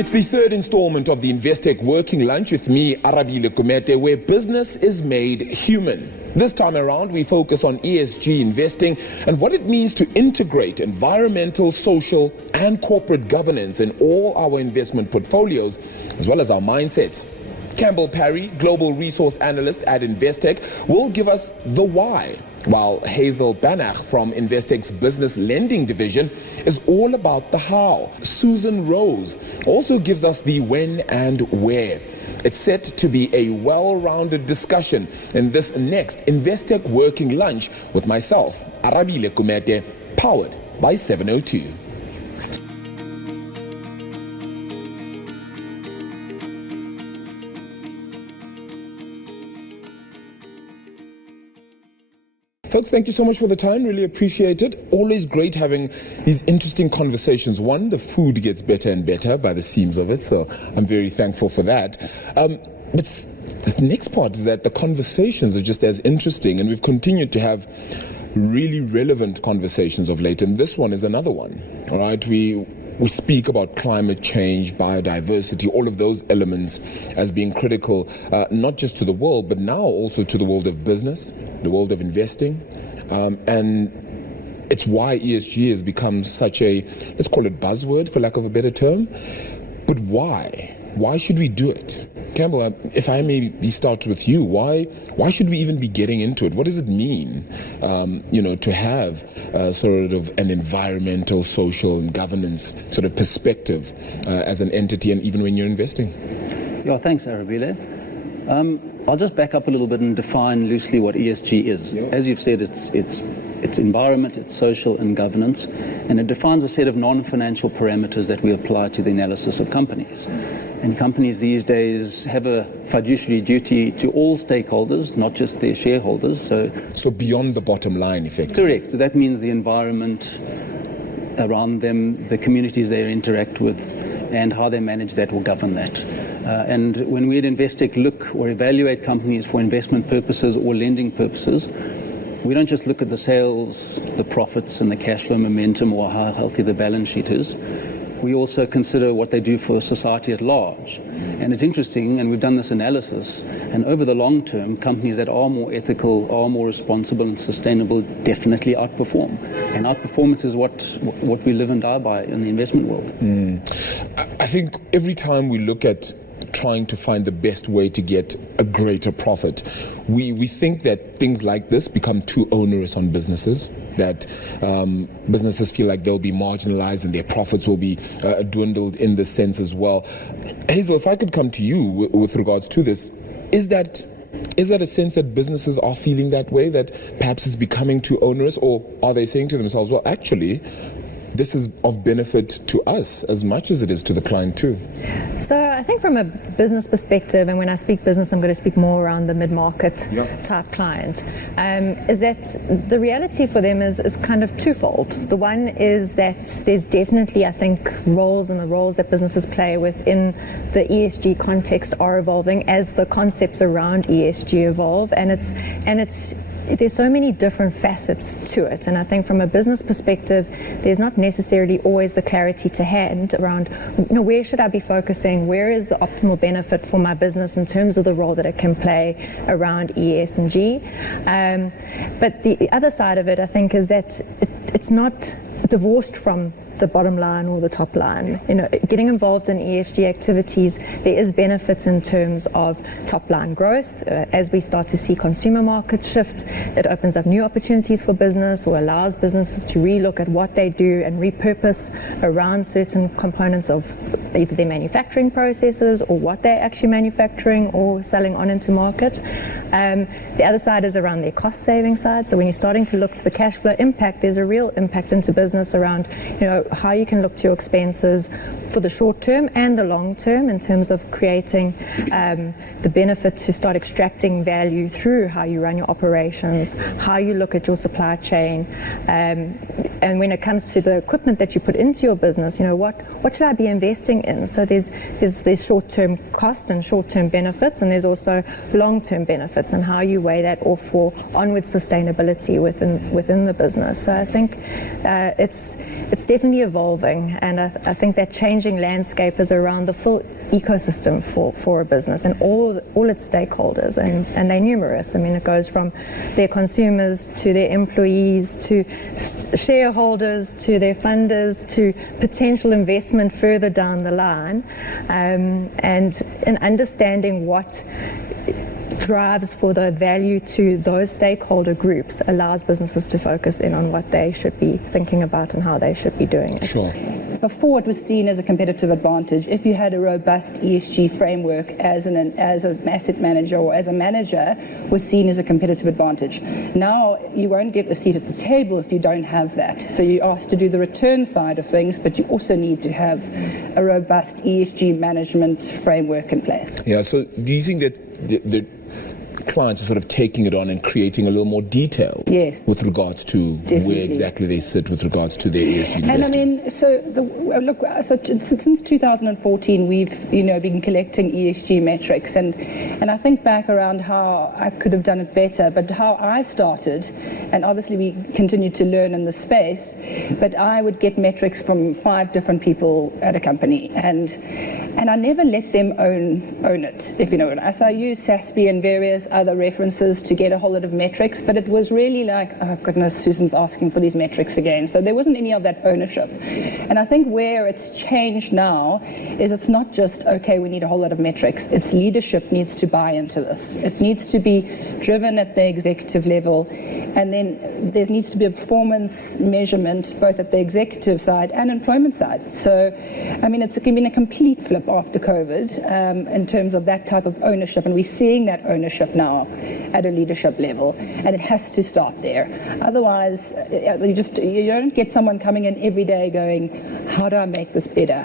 It's the third installment of the Investec Working Lunch with me, Arabile Gumede, where business is made human. This time around, we focus on ESG investing and what it means to integrate environmental, social, and corporate governance in all our investment portfolios, as well as our mindsets. Campbell Parry, Global Resource Analyst at Investec, will give us the why, while Hazel Banach from Investec's Business Lending Division is all about the how. Susan Rose also gives us the when and where. It's set to be a well-rounded discussion in this next Investec Working Lunch with myself, Arabile Gumede, powered by 702. Folks, thank you so much for the time. Really appreciate it. Always great having these interesting conversations. One, the food gets better and better by the seams of it, so I'm very thankful for that. But the next part is that the conversations are just as interesting, and we've continued to have really relevant conversations of late, and this one is another one. All right, we speak about climate change, biodiversity, all of those elements as being critical, not just to the world, but now also to the world of business, the world of investing. And it's why ESG has become such a, let's call it buzzword for lack of a better term. But why? Why should we do it? Campbell, if I may start with you, why should we even be getting into it? What does it mean, to have sort of an environmental, social, and governance sort of perspective as an entity, and even when you're investing? Yeah, thanks, Arabile. I'll just back up a little bit and define loosely what ESG is. Yeah. As you've said, it's environment, it's social and governance, and it defines a set of non-financial parameters that we apply to the analysis of companies. And companies these days have a fiduciary duty to all stakeholders, not just their shareholders. So beyond the bottom line, effectively. Correct. That means the environment around them, the communities they interact with, and how they manage that will govern that. And when we at Investec look or evaluate companies for investment purposes or lending purposes, we don't just look at the sales, the profits, and the cash flow momentum or how healthy the balance sheet is. We also consider what they do for society at large. And it's interesting, and we've done this analysis, and over the long term, companies that are more ethical, are more responsible and sustainable definitely outperform. And outperformance is what we live and die by in the investment world. I think every time we look at trying to find the best way to get a greater profit, we think that things like this become too onerous on businesses, that businesses feel like they'll be marginalized and their profits will be dwindled in this sense as well. Hazel, if I could come to you with regards to this, is that a sense that businesses are feeling that way, that perhaps it's becoming too onerous, or are they saying to themselves, well, actually, this is of benefit to us as much as it is to the client too? So I think from a business perspective, and when I speak business, I'm going to speak more around the mid-market type client, is that the reality for them is kind of twofold. The one is that there's definitely, I think, roles, and the roles that businesses play within the ESG context are evolving as the concepts around ESG evolve, and there's so many different facets to it. And I think from a business perspective, there's not necessarily always the clarity to hand around, where should I be focusing? Where is the optimal benefit for my business in terms of the role that it can play around ESG? But the other side of it, I think, is that it's not divorced from the bottom line or the top line. Getting involved in ESG activities, there is benefits in terms of top line growth. As we start to see consumer markets shift, it opens up new opportunities for business, or allows businesses to relook at what they do and repurpose around certain components of either their manufacturing processes or what they're actually manufacturing or selling on into market. The other side is around their cost saving side. So when you're starting to look to the cash flow impact, there's a real impact into business around how you can look to your expenses for the short term and the long term in terms of creating the benefit to start extracting value through how you run your operations, how you look at your supply chain, and when it comes to the equipment that you put into your business, what should I be investing in? So there's short-term cost and short-term benefits, and there's also long-term benefits, and how you weigh that off for onward sustainability within the business. So I think it's definitely evolving, and I think that change changing landscape is around the full ecosystem for a business and all its stakeholders, and they're numerous. I mean, it goes from their consumers to their employees to shareholders to their funders to potential investment further down the line, and in understanding what drives for the value to those stakeholder groups allows businesses to focus in on what they should be thinking about and how they should be doing it. Sure. Before, it was seen as a competitive advantage if you had a robust ESG framework as an asset manager or as a manager, was seen as a competitive advantage. Now you won't get a seat at the table if you don't have that. So you're asked to do the return side of things, but you also need to have a robust ESG management framework in place. Yeah, so do you think that the clients are sort of taking it on and creating a little more detail with regards to where exactly they sit with regards to their ESG investing? And I mean, since 2014, we've been collecting ESG metrics, and I think back around how I could have done it better, but how I started, and obviously we continue to learn in the space, but I would get metrics from 5 different people at a company, and I never let them own it, if you know what I mean. So I use SASB and various other references to get a whole lot of metrics, but it was really like, oh goodness, Susan's asking for these metrics again. So there wasn't any of that ownership. And I think where it's changed now is it's not just, okay, we need a whole lot of metrics. It's leadership needs to buy into this. It needs to be driven at the executive level, and then there needs to be a performance measurement both at the executive side and employment side. So, I mean, it's been a complete flip after COVID in terms of that type of ownership, and we're seeing that ownership now at a leadership level, and it has to start there. Otherwise, you don't get someone coming in every day going, how do I make this better?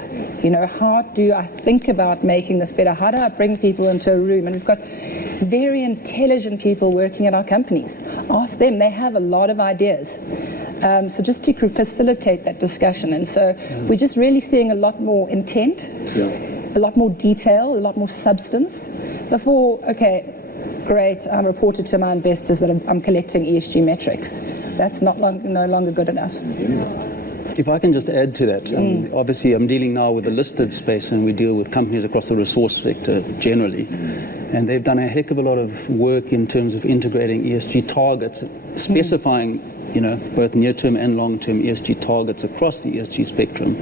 How do I think about making this better? How do I bring people into a room? And we've got very intelligent people working at our companies. Ask them, they have a lot of ideas. So just to facilitate that discussion. And so we're just really seeing a lot more intent, a lot more detail, a lot more substance. Before, okay, great, I'm reported to my investors that I'm collecting ESG metrics. That's no longer good enough. If I can just add to that, obviously I'm dealing now with the listed space, and we deal with companies across the resource sector generally. And they've done a heck of a lot of work in terms of integrating ESG targets, specifying both near-term and long-term ESG targets across the ESG spectrum,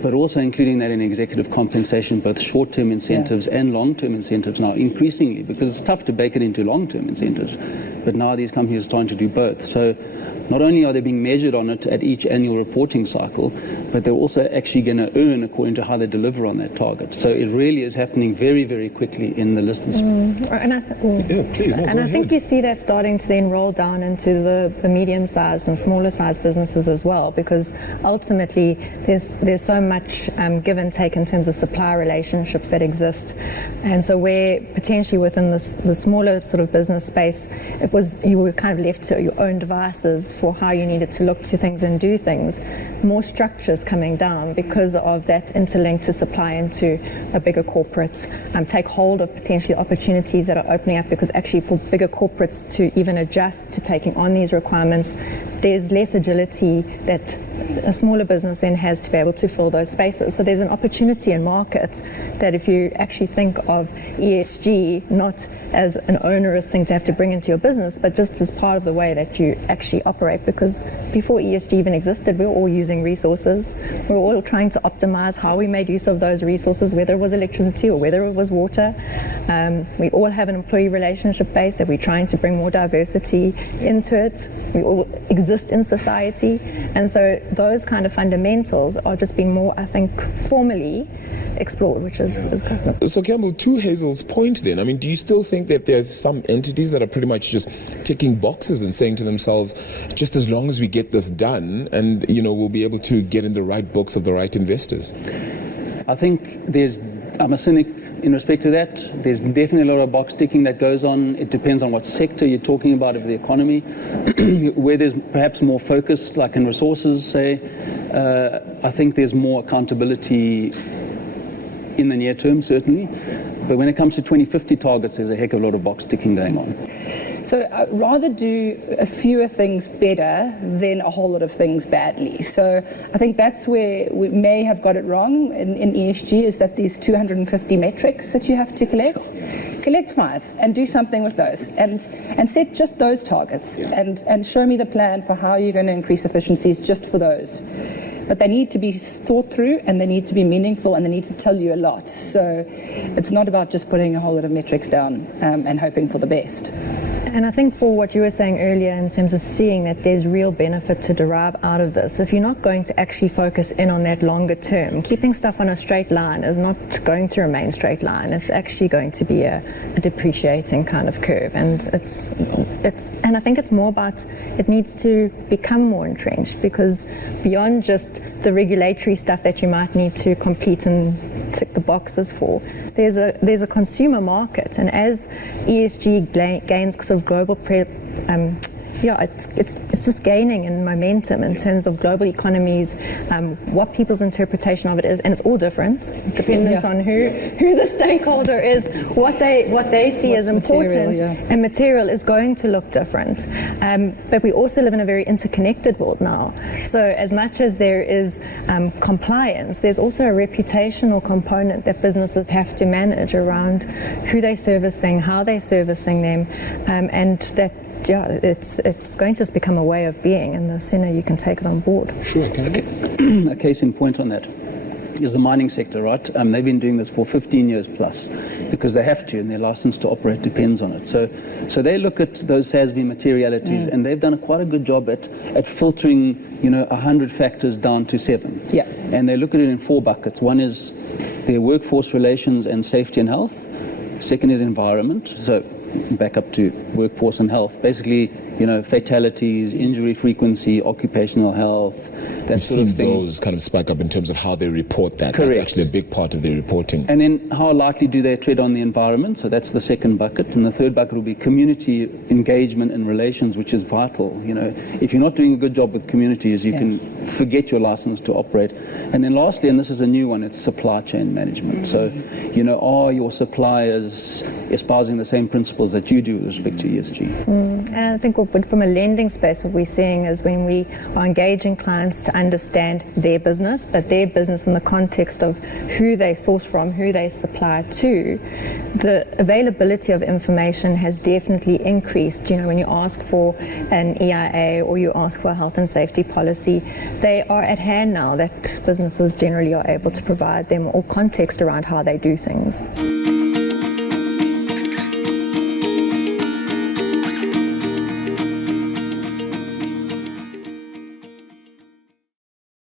but also including that in executive compensation, both short-term incentives and long-term incentives now increasingly, because it's tough to bake it into long-term incentives. But now these companies are starting to do both. So not only are they being measured on it at each annual reporting cycle, but they're also actually going to earn according to how they deliver on that target. So it really is happening very, very quickly in the listed space. And I think you see that starting to then roll down into the medium-sized and smaller-sized businesses as well, because ultimately there's so much give and take in terms of supply relationships that exist. And so where potentially within the smaller sort of business space, you were kind of left to your own devices for how you needed to look to things and do things, more structures coming down because of that interlink to supply into a bigger corporate, take hold of potentially opportunities that are opening up, because actually for bigger corporates to even adjust to taking on these requirements, there's less agility that a smaller business then has to be able to fill those spaces. So there's an opportunity in market that if you actually think of ESG not as an onerous thing to have to bring into your business, but just as part of the way that you actually operate, because before ESG even existed, we were all using resources. We were all trying to optimize how we made use of those resources, whether it was electricity or whether it was water. We all have an employee relationship base that we're trying to bring more diversity into it. We all exist in society. And so those kind of fundamentals are just being more, I think, formally explored, which is good. So Campbell, to Hazel's point then, I mean, do you still think that there's some entities that are pretty much just ticking boxes and saying to themselves, just as long as we get this done and, we'll be able to get in the right books of the right investors? I think I'm a cynic in respect to that. There's definitely a lot of box ticking that goes on. It depends on what sector you're talking about of the economy. Where there's perhaps more focus, like in resources, say, I think there's more accountability in the near term, certainly. But when it comes to 2050 targets, there's a heck of a lot of box ticking going on. So I'd rather do a fewer things better than a whole lot of things badly. So I think that's where we may have got it wrong in ESG, is that these 250 metrics that you have to collect 5 and do something with those, and set just those targets, and show me the plan for how you're going to increase efficiencies just for those. But they need to be thought through, and they need to be meaningful, and they need to tell you a lot. So it's not about just putting a whole lot of metrics down and hoping for the best. And I think for what you were saying earlier in terms of seeing that there's real benefit to derive out of this, if you're not going to actually focus in on that longer term, keeping stuff on a straight line is not going to remain straight line. It's actually going to be a depreciating kind of curve. And and I think it's more about, it needs to become more entrenched, because beyond just the regulatory stuff that you might need to complete and tick the boxes for, there's a consumer market, and as ESG gains sort of global it's just gaining in momentum in terms of global economies, what people's interpretation of it is, and it's all different, dependent on who the stakeholder is, what they see as important, and material is going to look different. But we also live in a very interconnected world now. So as much as there is compliance, there's also a reputational component that businesses have to manage around who they're servicing, how they're servicing them, and that it's going to just become a way of being, and the sooner you can take it on board. Sure, a case in point on that is the mining sector, right? They've been doing this for 15 years plus, because they have to, and their license to operate depends on it. So they look at those SASB materialities, and they've done quite a good job at filtering, 100 factors down to 7. Yeah. And they look at it in 4 buckets. One is their workforce relations and safety and health. Second is environment. So back up to workforce and health, basically, fatalities, injury frequency, occupational health, that sort of thing. Those kind of spike up in terms of how they report that. Correct. That's actually a big part of their reporting. And then how likely do they tread on the environment? So that's the second bucket. And the third bucket will be community engagement and relations, which is vital. If you're not doing a good job with communities, you can forget your license to operate. And then lastly, and this is a new one, it's supply chain management. So, are your suppliers espousing the same principles that you do with respect to ESG? And I think from a lending space, what we're seeing is when we are engaging clients to understand their business, but their business in the context of who they source from, who they supply to, the availability of information has definitely increased. When you ask for an EIA or you ask for a health and safety policy, they are at hand now, that businesses generally are able to provide them, or context around how they do things.